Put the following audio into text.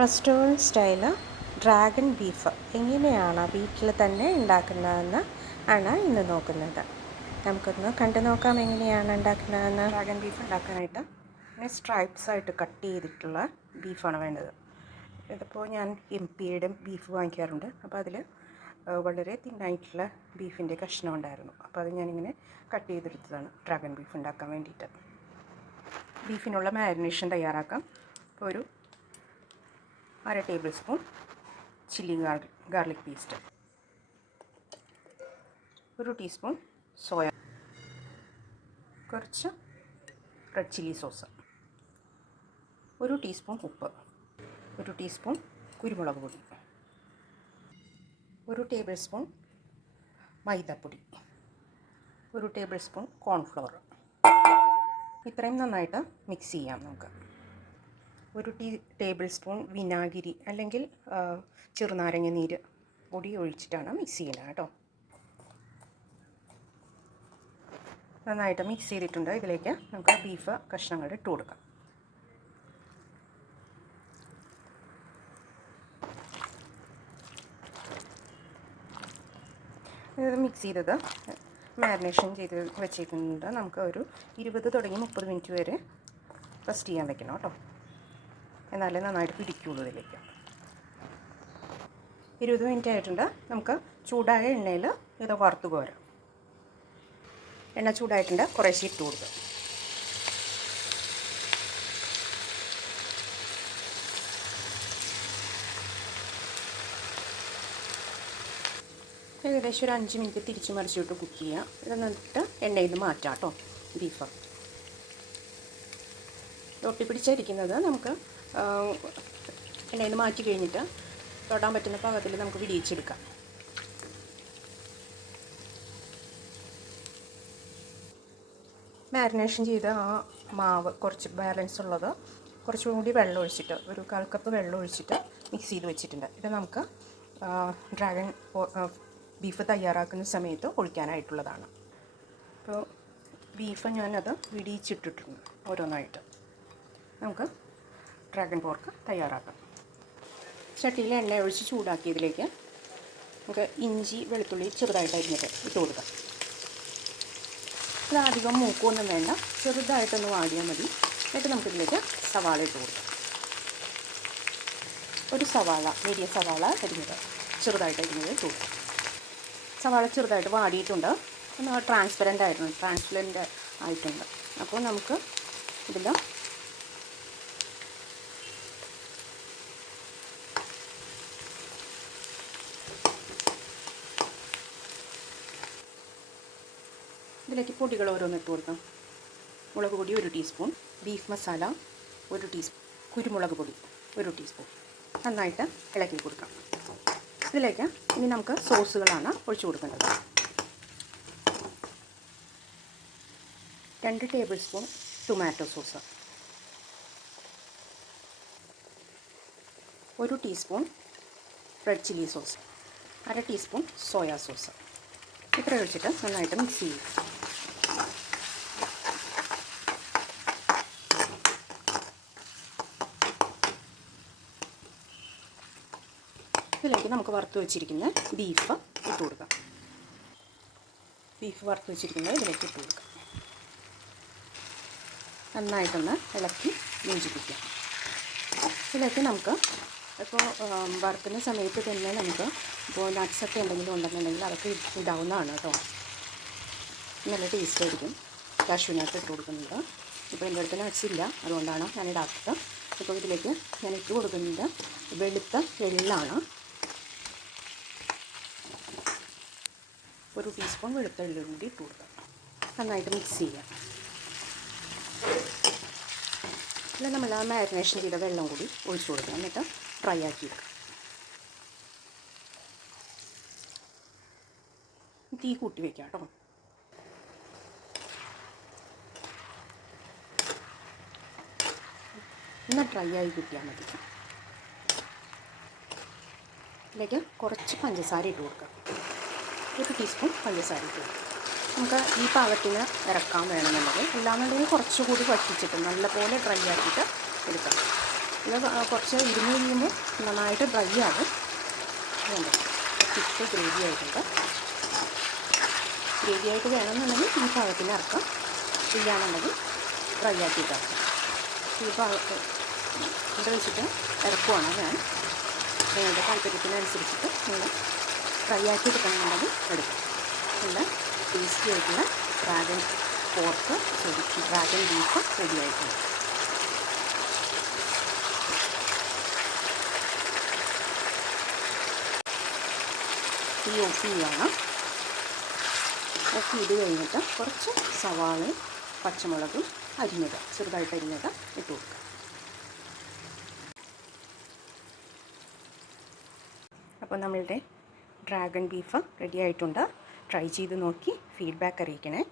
Restaurant style dragon beef എങ്ങനെയാണ് വീട്ടിൽ തന്നെ ഉണ്ടാക്കുന്നതെന്ന് ആണ് ഇന്ന് നോക്കുന്നത്. നമുക്കൊന്ന് കണ്ടു നോക്കാം എങ്ങനെയാണ് ഉണ്ടാക്കുന്നതെന്ന്. ഡ്രാഗൺ ബീഫ് ഉണ്ടാക്കാനായിട്ട് സ്ട്രൈപ്സ് ആയിട്ട് കട്ട് ചെയ്തിട്ടുള്ള ബീഫാണ് വേണ്ടത്. ഇതിപ്പോൾ ഞാൻ MP-യുടെ ബീഫ് വാങ്ങിക്കാറുണ്ട്. അപ്പോൾ അതിൽ വളരെ തിന്നായിട്ടുള്ള ബീഫിൻ്റെ കഷ്ണം ഉണ്ടായിരുന്നു. അപ്പോൾ അത് ഞാനിങ്ങനെ കട്ട് ചെയ്തെടുത്തതാണ് ഡ്രാഗൺ ബീഫ് ഉണ്ടാക്കാൻ വേണ്ടിയിട്ട്. ബീഫിനുള്ള മാരിനേഷൻ തയ്യാറാക്കാം. അപ്പോൾ ഒരു 1/2 table spoon chilli garlic paste, 1 teaspoon soya, കുറച്ച് റെഡ് ചില്ലി സോസ്, 1 ടീസ്പൂൺ ഉപ്പ്, 1 ടീസ്പൂൺ കുരുമുളക് പൊടി, 1 ടേബിൾ സ്പൂൺ മൈദപ്പൊടി, 1 ടേബിൾ സ്പൂൺ കോൺഫ്ലവർ. ഇത്രയും നന്നായിട്ട് മിക്സ് ചെയ്യാം നമുക്ക്. 1 ടേബിൾ സ്പൂൺ വിനാഗിരി അല്ലെങ്കിൽ ചെറുനാരങ്ങ നീര് പൊടി ഒഴിച്ചിട്ടാണ് മിക്സ് ചെയ്യുന്നത് കേട്ടോ. നന്നായിട്ട് മിക്സ് ചെയ്തിട്ടുണ്ട്. ഇതിലേക്ക് നമുക്ക് ബീഫ് കഷ്ണങ്ങൾ ഇട്ട് കൊടുക്കാം. ഇത് മിക്സ് ചെയ്തത് മാരിനേഷൻ ചെയ്ത് വെച്ചേക്കുന്നുണ്ട്. നമുക്ക് ഒരു 20 തുടങ്ങി 30 മിനിറ്റ് വരെ റെസ്റ്റ് ചെയ്യാൻ വെക്കണം കേട്ടോ. എന്നാലേ നന്നായിട്ട് പിടിക്കുള്ളൂ ഇതിലേക്ക്. 20 മിനിറ്റ് ആയിട്ടുണ്ട്. നമുക്ക് ചൂടായ എണ്ണയിൽ ഇത് വറുത്ത് കോരാം. എണ്ണ ചൂടായിട്ടുണ്ട്. കുറേശ്ശെ ഇട്ട് കൊടുക്കുക. ഏകദേശം ഒരു 5 മിനിറ്റ് തിരിച്ച് മറിച്ചിട്ട് കുക്ക് ചെയ്യുക. ഇത് എന്നിട്ട് എണ്ണയിൽ നിന്ന് മാറ്റാം കേട്ടോ ബീഫ്. ഒട്ടി പിടിച്ചിരിക്കുന്നത് നമുക്ക് എണ്ണയിൽ നിന്ന് മാറ്റി കഴിഞ്ഞിട്ട് തൊടാൻ പറ്റുന്ന പാകത്തിൽ നമുക്ക് വിടിയിച്ചെടുക്കാം. മാരിനേഷൻ ചെയ്ത ആ മാവ് കുറച്ച് ബാലൻസ് ഉള്ളത് കുറച്ചും കൂടി വെള്ളം ഒഴിച്ചിട്ട് ഒരു 1/4 കപ്പ് വെള്ളം ഒഴിച്ചിട്ട് മിക്സ് ചെയ്ത് വെച്ചിട്ടുണ്ട്. ഇത് നമുക്ക് ഡ്രാഗൺ ബീഫ് തയ്യാറാക്കുന്ന സമയത്ത് ഒഴിക്കാനായിട്ടുള്ളതാണ്. അപ്പോൾ ബീഫ് ഞാനത് വിടിയിച്ചിട്ടിട്ടുണ്ട് ഓരോന്നായിട്ട്. നമുക്ക് ഡ്രാഗൺ പോർക്ക് തയ്യാറാക്കാം. ചട്ടിയിൽ എണ്ണ ഒഴിച്ച് ചൂടാക്കിയതിലേക്ക് നമുക്ക് ഇഞ്ചി വെളുത്തുള്ളി ചെറുതായിട്ട് അരിഞ്ഞിട്ട് ഇട്ട് കൊടുക്കാം. ഇത് അധികം മൂക്കൊന്നും വേണ്ട, ചെറുതായിട്ടൊന്ന് വാടിയാൽ മതി. എന്നിട്ട് നമുക്കിതിലേക്ക് സവാള ഇട്ട് കൊടുക്കാം. ഒരു സവാള, വലിയ സവാള അരിഞ്ഞത് ചെറുതായിട്ട് അരിഞ്ഞത് ഇട്ട് കൊടുക്കാം. സവാള ചെറുതായിട്ട് വാടിയിട്ടുണ്ട്. ഒന്ന് ട്രാൻസ്പെറൻ്റ് ആയിട്ടുണ്ട്. അപ്പോൾ നമുക്ക് ഇതിൽ ഇതിലേക്ക് പൊടികൾ ഓരോന്ന് ഇട്ട് കൊടുക്കാം. മുളക് പൊടി 1 ടീസ്പൂൺ, ബീഫ് മസാല 1 ടീസ്പൂൺ, കുരുമുളക് പൊടി 1 ടീസ്പൂൺ. നന്നായിട്ട് ഇളക്കി കൊടുക്കാം. ഇതിലേക്ക് ഇനി നമുക്ക് സോസുകളാണ് ഒഴിച്ചു കൊടുക്കേണ്ടത്. 2 table spoon tomato sauce, 1 teaspoon red chilli sauce, 1/2 teaspoon soya sauce. ഇത്ര ഒഴിച്ചിട്ട് നന്നായിട്ട് മിക്സ് ചെയ്യും. ഇതിലേക്ക് നമുക്ക് വറുത്ത് വെച്ചിരിക്കുന്ന ബീഫ് ഇട്ട് കൊടുക്കാം. ബീഫ് വറുത്ത് വെച്ചിരിക്കുന്നത് ഇതിലേക്ക് ഇട്ട് കൊടുക്കാം. നന്നായിട്ടൊന്ന് ഇളക്കി യോജിപ്പിക്കാം. ഇതിലേക്ക് നമുക്ക് ഇപ്പോൾ വറുക്കുന്ന സമയത്ത് തന്നെ നമുക്ക് ഇപ്പോൾ നട്ട്സൊക്കെ എന്തെങ്കിലും ഉണ്ടെന്നുണ്ടെങ്കിൽ അതൊക്കെ ഇടാവുന്നതാണ് കേട്ടോ. നല്ല ടേസ്റ്റ് ആയിരിക്കും. കാഷ്യൂ നട്ട് ഇട്ട് കൊടുക്കുന്നുണ്ട്. ഇപ്പോൾ എൻ്റെ അടുത്ത് നട്ട്സ് ഇല്ല, അതുകൊണ്ടാണ് ഞാൻ ഇടാത്തത്. ഇപ്പോൾ ഇതിലേക്ക് ഞാൻ ഇട്ട് കൊടുക്കുന്നത് വെളുത്ത എള്ളാണ്. 1 ടീസ്പൂൺ വെളുത്ത എള്ള് കൂടി ഇട്ട് കൊടുക്കാം. നന്നായിട്ട് മിക്സ് ചെയ്യാം. പിന്നെ നമ്മൾ ആ മാരിനേഷൻ ചെയ്ത വെള്ളം കൂടി ഒഴിച്ചു കൊടുക്കാം. എന്നിട്ട് ഫ്രൈ ആക്കി എടുക്കാം. തീ കൂട്ടി വയ്ക്കാം കേട്ടോ. എന്നാൽ ഡ്രൈ ആയി കിട്ടിയാൽ മതി. ഇതിലേക്ക് കുറച്ച് പഞ്ചസാര ഇട്ട് കൊടുക്കാം. 1 ടീസ്പൂൺ പഞ്ചസാര ഇട്ട് കൊടുക്കാം. നമുക്ക് ഈ പാകത്തിന് ഇറക്കാൻ വേണമെന്നുണ്ടെങ്കിൽ, അല്ലാന്നുണ്ടെങ്കിൽ കുറച്ചുകൂടി വറ്റിച്ചിട്ട് നല്ലപോലെ ഡ്രൈ ആക്കിയിട്ട് എടുക്കാം. ഇത് കുറച്ച് ഇരുന്ന് കഴിയുമ്പോൾ നന്നായിട്ട് ഡ്രൈ ആകും. വേണ്ട ഫിഷ് ഗ്രേവി ആയിട്ടുണ്ട്. ഗ്രേവി ആയിട്ട് വേണമെന്നുണ്ടെങ്കിൽ ഈ പാകത്തിന് ഇറക്കാം, ഇല്ലാന്നുണ്ടെങ്കിൽ ഡ്രൈ ആക്കിയിട്ട് ഇറക്കാം. ഈ ഇവിടെ വെച്ചിട്ട് ഇറക്കുവാണ് ഞാൻ. നിങ്ങളുടെ താല്പര്യത്തിനനുസരിച്ചിട്ട് നിങ്ങൾ ഫ്രൈ ആക്കി എടുക്കണമെന്നുണ്ടെങ്കിൽ എടുക്കും. നല്ല ടേസ്റ്റി ആയിട്ടുള്ള ഡ്രാഗൺ ബീഫ് റെഡി ആയിട്ടുണ്ട്. തീ ഓഫ് ചെയ്യുകയാണ്. ഓഫ് ചെയ്ത് കഴിഞ്ഞിട്ട് കുറച്ച് സവാളയും പച്ചമുളകും ചെറുതായിട്ട് അരിഞ്ഞത് ഇട്ട് കൊടുക്കുക. അപ്പോൾ നമ്മളുടെ ഡ്രാഗൺ ബീഫ് റെഡി ആയിട്ടുണ്ട്. ട്രൈ ചെയ്ത് നോക്കി ഫീഡ്ബാക്ക് അറിയിക്കണേ.